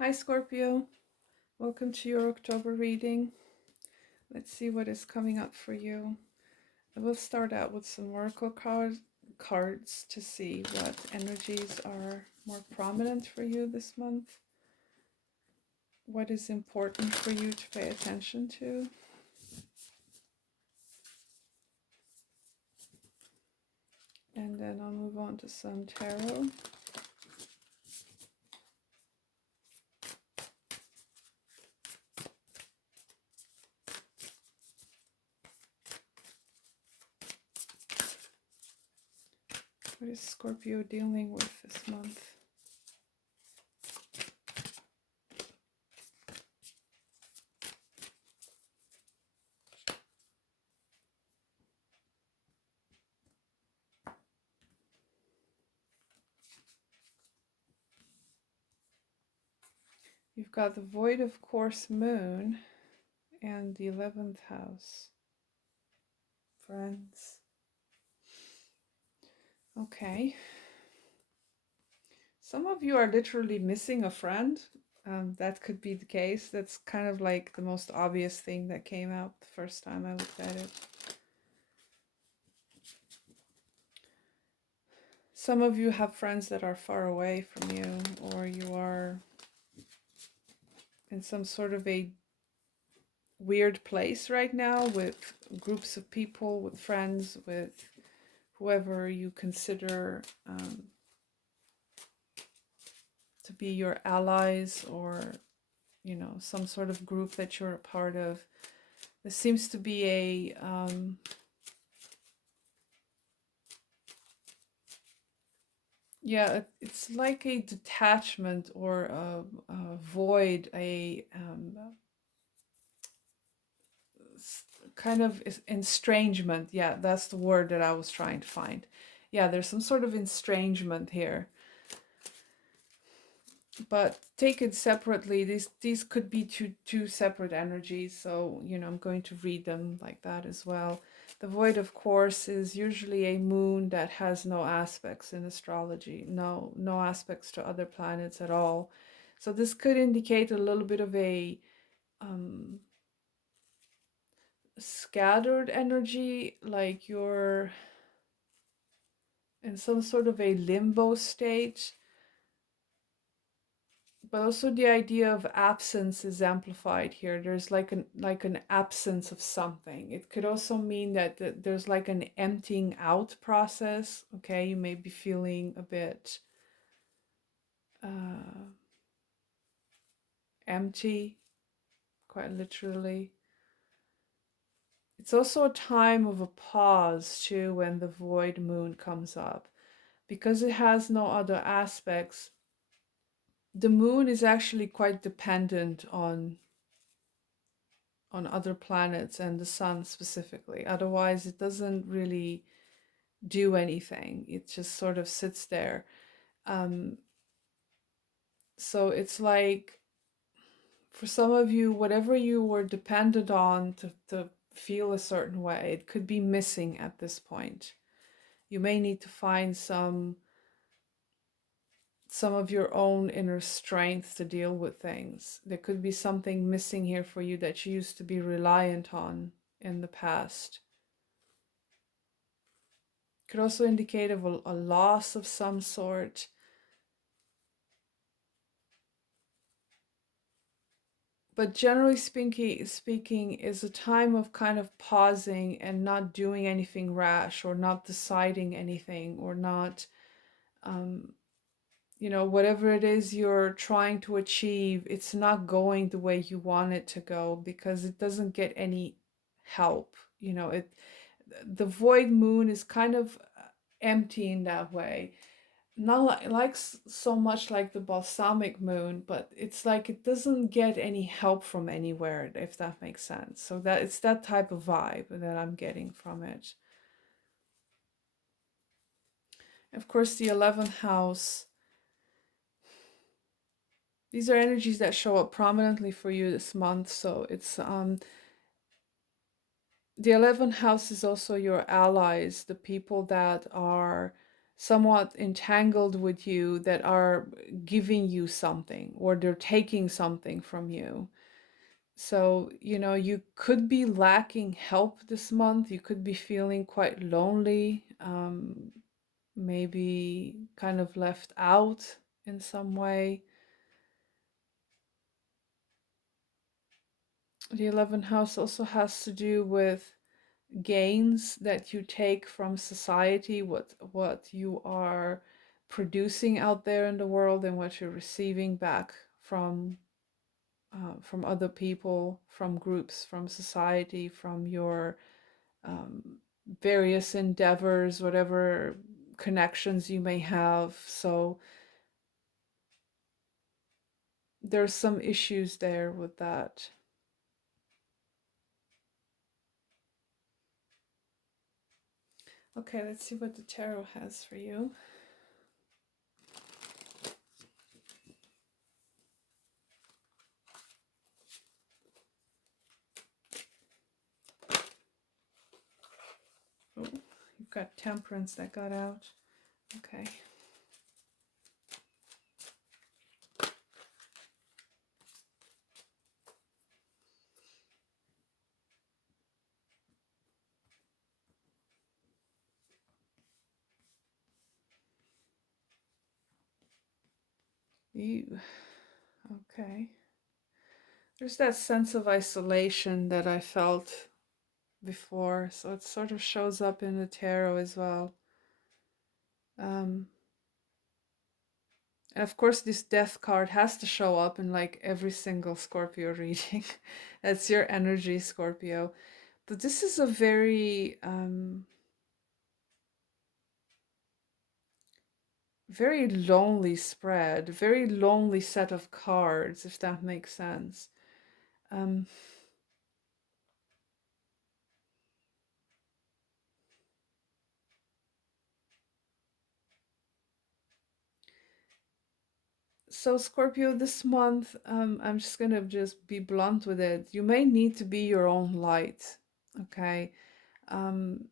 Hi Scorpio, welcome to your October reading. Let's see what is coming up for you. I will start out with some oracle cards to see what energies are more prominent for you this month. What is important for you to pay attention to? And then I'll move on to some tarot. What is Scorpio dealing with this month? You've got the void of course moon and the 11th house. Friends. Okay. Some of you are literally missing a friend. That could be the case. That's kind of like the most obvious thing that came out the first time I looked at it. Some of you have friends that are far away from you, or you are in some sort of a weird place right now with groups of people, with friends, with whoever you consider to be your allies, or some sort of group that you're a part of. There seems to be a yeah, it's like a detachment or a void, a kind of estrangement. Yeah, that's the word that I was trying to find. Yeah, there's some sort of estrangement here. But take it separately. These could be two separate energies. So, I'm going to read them like that as well. The void, of course, is usually a moon that has no aspects in astrology. No aspects to other planets at all. So this could indicate a little bit of a scattered energy, like you're in some sort of a limbo state. But also the idea of absence is amplified here. There's like an absence of something. It could also mean that there's like an emptying out process. Okay, you may be feeling a bit empty, quite literally. It's also a time of a pause too when the void moon comes up. Because it has no other aspects, the moon is actually quite dependent on other planets and the sun specifically. Otherwise, it doesn't really do anything. It just sort of sits there. Um, so it's like, for some of you, whatever you were dependent on to feel a certain way, it could be missing at this point. You may need to find some of your own inner strength to deal with things. There could be something missing here for you that you used to be reliant on in the past. Could also indicate of a loss of some sort. But generally speaking is a time of kind of pausing and not doing anything rash, or not deciding anything, or not whatever it is you're trying to achieve, it's not going the way you want it to go because it doesn't get any help. The void moon is kind of empty in that way. Not like so much like the balsamic moon, but it's like it doesn't get any help from anywhere, if that makes sense. So that it's that type of vibe that I'm getting from it. Of course, the 11th house, these are energies that show up prominently for you this month. So it's the 11th house is also your allies, the people that are somewhat entangled with you that are giving you something or they're taking something from you. So, you could be lacking help this month. You could be feeling quite lonely, maybe kind of left out in some way. The 11th house also has to do with gains that you take from society, what you are producing out there in the world and what you're receiving back from other people, from groups, from society, from your um, various endeavors, whatever connections you may have. So there's some issues there with that. Okay, let's see what the tarot has for you. Oh, you've got Temperance that got out. Okay. You. Okay. There's that sense of isolation that I felt before, so it sort of shows up in the tarot as well. Um, and of course, this death card has to show up in like every single Scorpio reading. That's your energy, Scorpio. But this is a very lonely spread, very lonely set of cards, if that makes sense. Um, so Scorpio, this month, I'm just gonna just be blunt with it. You may need to be your own light, okay? Um,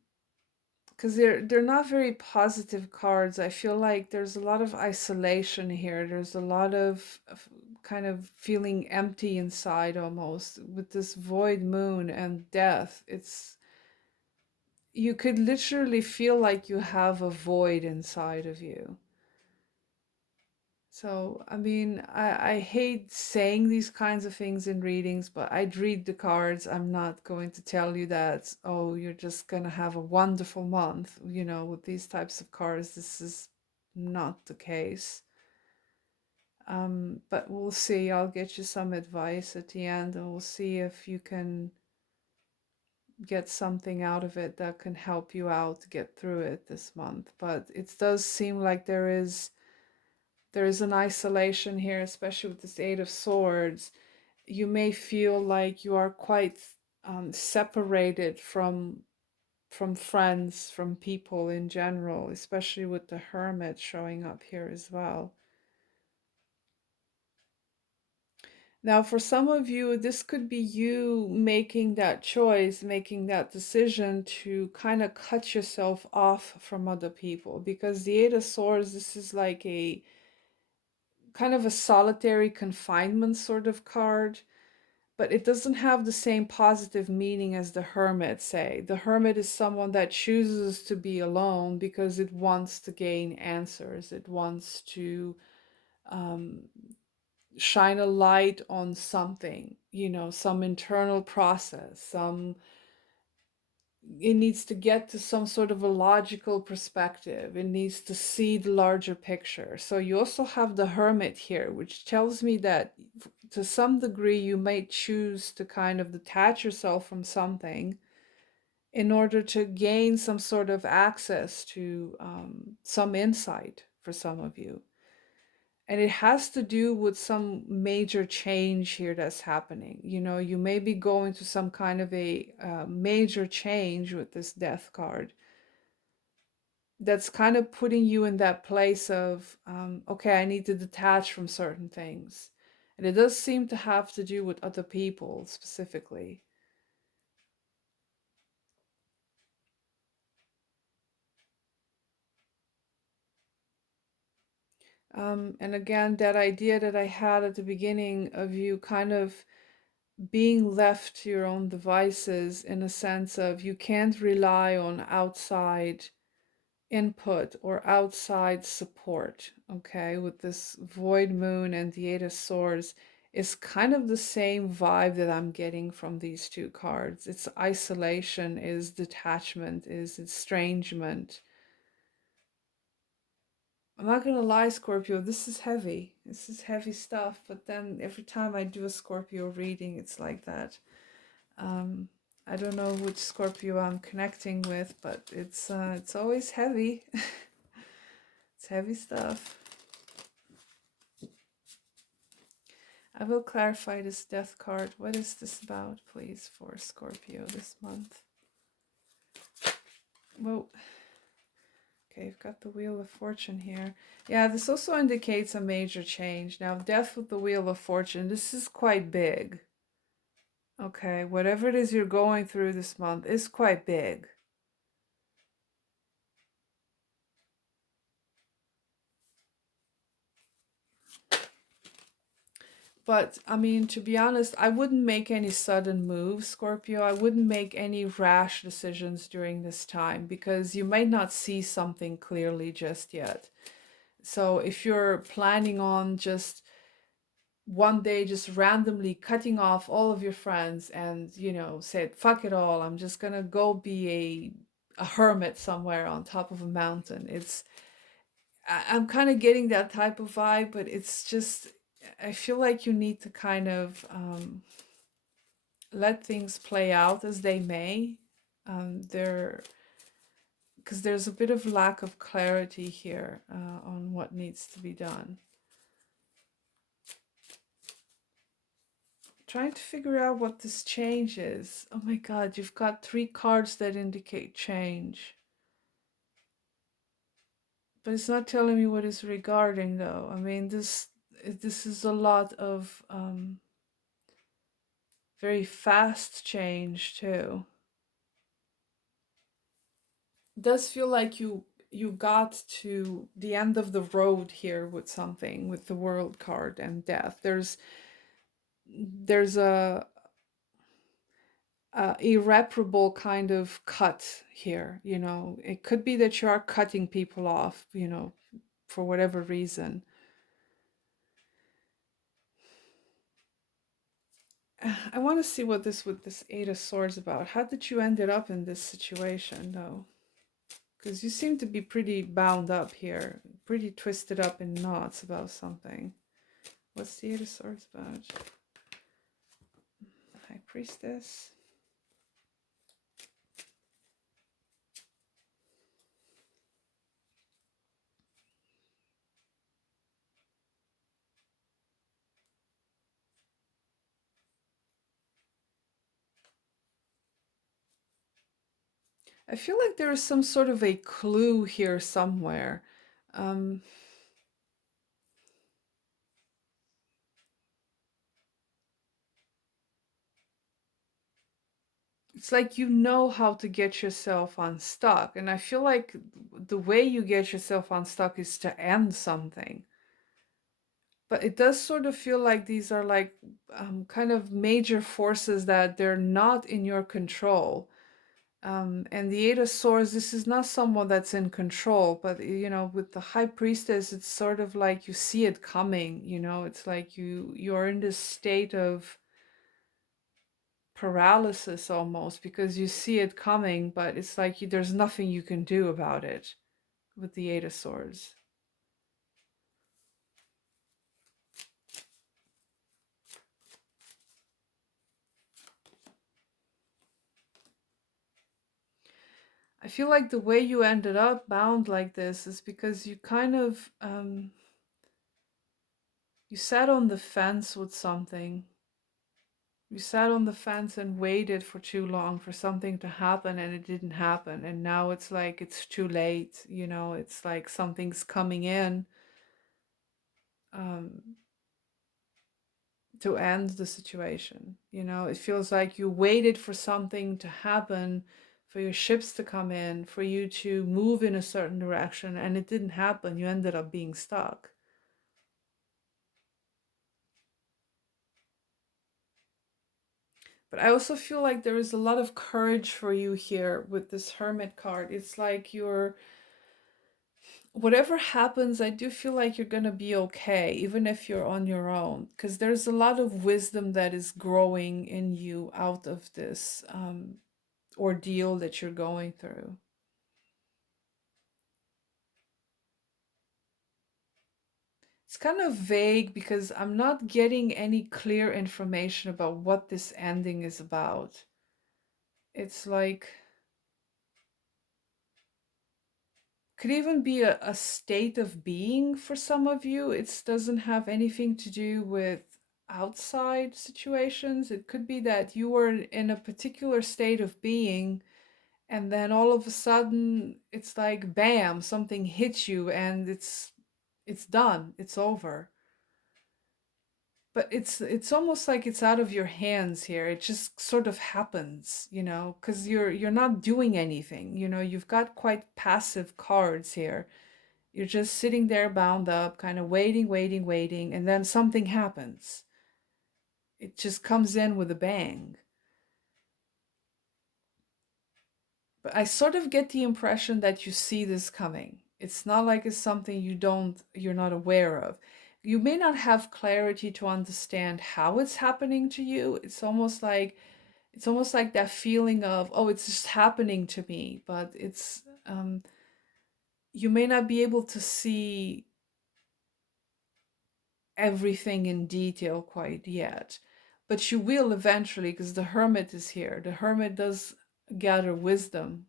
because they're not very positive cards. I feel like there's a lot of isolation here. There's a lot of kind of feeling empty inside almost with this void moon and death. It's you could literally feel like you have a void inside of you. So, I mean, I hate saying these kinds of things in readings, but I'd read the cards. I'm not going to tell you that, oh, you're just going to have a wonderful month. With these types of cards, this is not the case. But we'll see. I'll get you some advice at the end, and we'll see if you can get something out of it that can help you out to get through it this month. But it does seem like there is an isolation here, especially with this Eight of Swords. You may feel like you are quite separated from friends, from people in general, especially with the Hermit showing up here as well. Now, for some of you, this could be you making that choice, making that decision to kind of cut yourself off from other people, because the Eight of Swords, this is like a kind of a solitary confinement sort of card, but it doesn't have the same positive meaning as the Hermit, say. The Hermit is someone that chooses to be alone because it wants to gain answers, it wants to um, shine a light on something, some internal process, it needs to get to some sort of a logical perspective. It needs to see the larger picture. So you also have the Hermit here, which tells me that to some degree you may choose to kind of detach yourself from something in order to gain some sort of access to some insight for some of you. And it has to do with some major change here that's happening. You may be going to some kind of a major change with this death card that's kind of putting you in that place of, okay, I need to detach from certain things. And it does seem to have to do with other people specifically. And again, that idea that I had at the beginning of you kind of being left to your own devices, in a sense of you can't rely on outside input or outside support, okay, with this void moon and the Eight of Swords, is kind of the same vibe that I'm getting from these two cards. It's isolation, is detachment, is estrangement. I'm not gonna lie, Scorpio, this is heavy. This is heavy stuff, but then every time I do a Scorpio reading, it's like that. Um, I don't know which Scorpio I'm connecting with, but it's always heavy. It's heavy stuff. I will clarify this death card. What is this about, please, for Scorpio this month? Well, okay, I've got the Wheel of Fortune here. Yeah, this also indicates a major change. Now, death with the Wheel of Fortune, this is quite big. Okay, whatever it is you're going through this month is quite big. But I mean, to be honest, I wouldn't make any sudden moves, Scorpio. I wouldn't make any rash decisions during this time because you might not see something clearly just yet. So if you're planning on just one day just randomly cutting off all of your friends and, said, fuck it all, I'm just gonna go be a hermit somewhere on top of a mountain. I'm kind of getting that type of vibe, but it's just, I feel like you need to kind of let things play out as they may. There, because there's a bit of lack of clarity here on what needs to be done. Trying to figure out what this change is. Oh my god, you've got 3 cards that indicate change. But it's not telling me what it's regarding though. I mean, this is a lot of very fast change too. It does feel like you got to the end of the road here with something, with the World card and death. There's a irreparable kind of cut here. It could be that you are cutting people off, for whatever reason. I want to see what this with this Eight of Swords about. How did you ended up in this situation though? Because you seem to be pretty bound up here, pretty twisted up in knots about something. What's the Eight of Swords about? High Priestess. I feel like there is some sort of a clue here somewhere. Um, it's like you know how to get yourself unstuck. And I feel like the way you get yourself unstuck is to end something. But it does sort of feel like these are like kind of major forces that they're not in your control. And the Eight of Swords, this is not someone that's in control, but with the High Priestess, it's sort of like you see it coming, it's like you're in this state of paralysis almost because you see it coming, but it's like there's nothing you can do about it with the Eight of Swords. I feel like the way you ended up bound like this is because you kind of you sat on the fence with something. You sat on the fence and waited for too long for something to happen and it didn't happen. And now it's like it's too late, it's like something's coming in um, to end the situation. It feels like you waited for something to happen, for your ships to come in, for you to move in a certain direction, and it didn't happen. You ended up being stuck. But I also feel like there is a lot of courage for you here with this Hermit card. It's like you're, whatever happens, I do feel like you're gonna be okay, even if you're on your own, because there's a lot of wisdom that is growing in you out of this ordeal that you're going through. It's kind of vague because I'm not getting any clear information about what this ending is about. It's like, could even be a state of being for some of you. It doesn't have anything to do with outside situations. It could be that you were in a particular state of being, and then all of a sudden it's like bam, something hits you and it's done. It's over. But it's almost like it's out of your hands here. It just sort of happens, because you're not doing anything. You've got quite passive cards here. You're just sitting there bound up, kind of waiting, waiting, waiting, and then something happens. It just comes in with a bang. But I sort of get the impression that you see this coming. It's not like it's something you're not aware of. You may not have clarity to understand how it's happening to you. It's almost like that feeling of, oh, it's just happening to me, but you may not be able to see everything in detail quite yet, but you will eventually, because the hermit is here. The hermit does gather wisdom,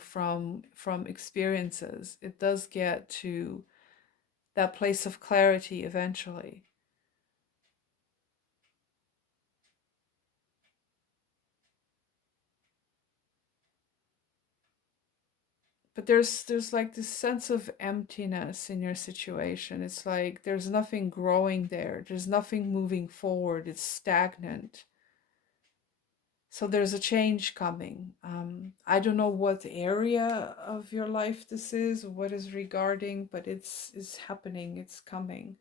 from experiences. It does get to that place of clarity eventually. But there's like this sense of emptiness in your situation. It's like there's nothing growing there. There's nothing moving forward. It's stagnant. So there's a change coming. I don't know what area of your life this is, what is regarding, but it's happening. It's coming.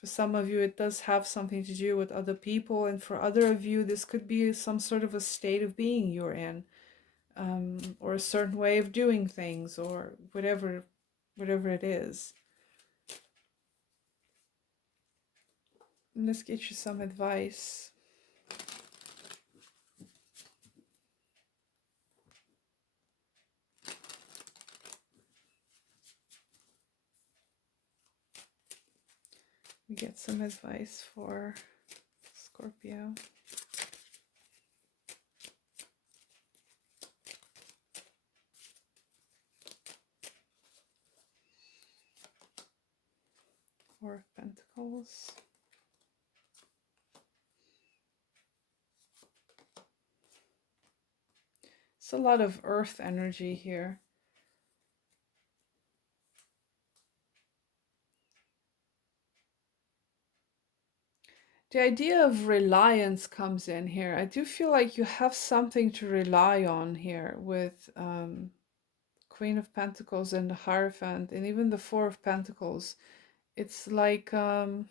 For some of you, it does have something to do with other people, and for other of you, this could be some sort of a state of being you're in, or a certain way of doing things, or whatever it is. Let's get you some advice. We get some advice for Scorpio. Four of Pentacles. It's a lot of earth energy here. The idea of reliance comes in here. I do feel like you have something to rely on here with Queen of Pentacles and the Hierophant, and even the Four of Pentacles. It's like it's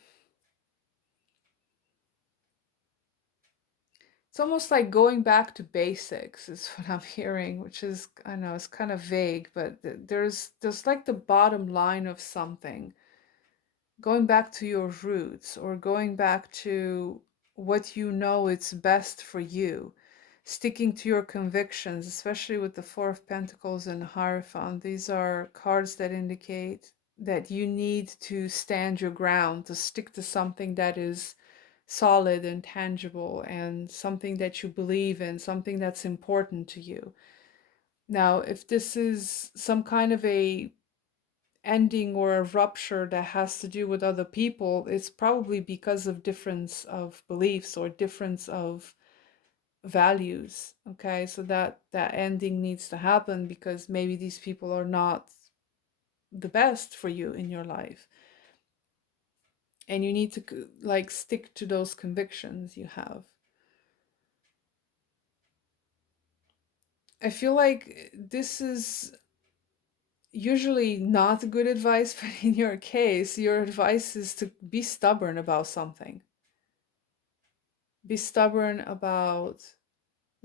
almost like going back to basics is what I'm hearing, which is, I know it's kind of vague, but there's like the bottom line of something. Going back to your roots, or going back to what you know it's best for you, sticking to your convictions, especially with the Four of Pentacles and the Hierophant. These are cards that indicate that you need to stand your ground, to stick to something that is solid and tangible, and something that you believe in, something that's important to you. Now, if this is some kind of a ending or a rupture that has to do with other people, it's probably because of difference of beliefs or difference of values. Okay, so that ending needs to happen because maybe these people are not the best for you in your life, and you need to like stick to those convictions you have. I feel like this is usually not good advice, but in your case, your advice is to be stubborn about something. Be stubborn about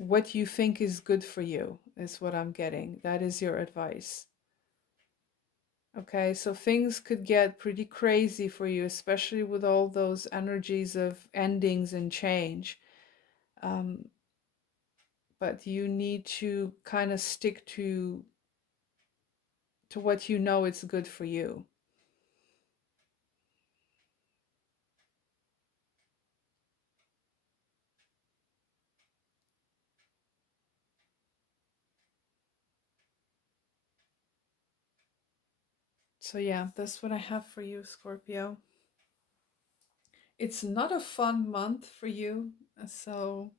what you think is good for you, is what I'm getting. That is your advice. Okay, so things could get pretty crazy for you, especially with all those energies of endings and change. Um, but you need to kind of stick to what you know is good for you. So yeah, that's what I have for you, Scorpio. It's not a fun month for you, so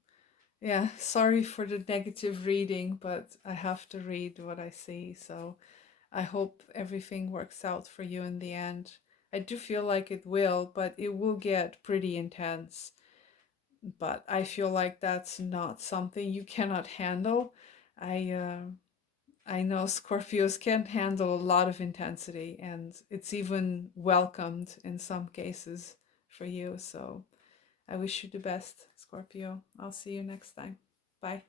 yeah, sorry for the negative reading, but I have to read what I see. So I hope everything works out for you in the end. I do feel like it will, but it will get pretty intense. But I feel like that's not something you cannot handle. I uh, I know Scorpios can handle a lot of intensity, and it's even welcomed in some cases for you. So I wish you the best, Scorpio. I'll see you next time. Bye.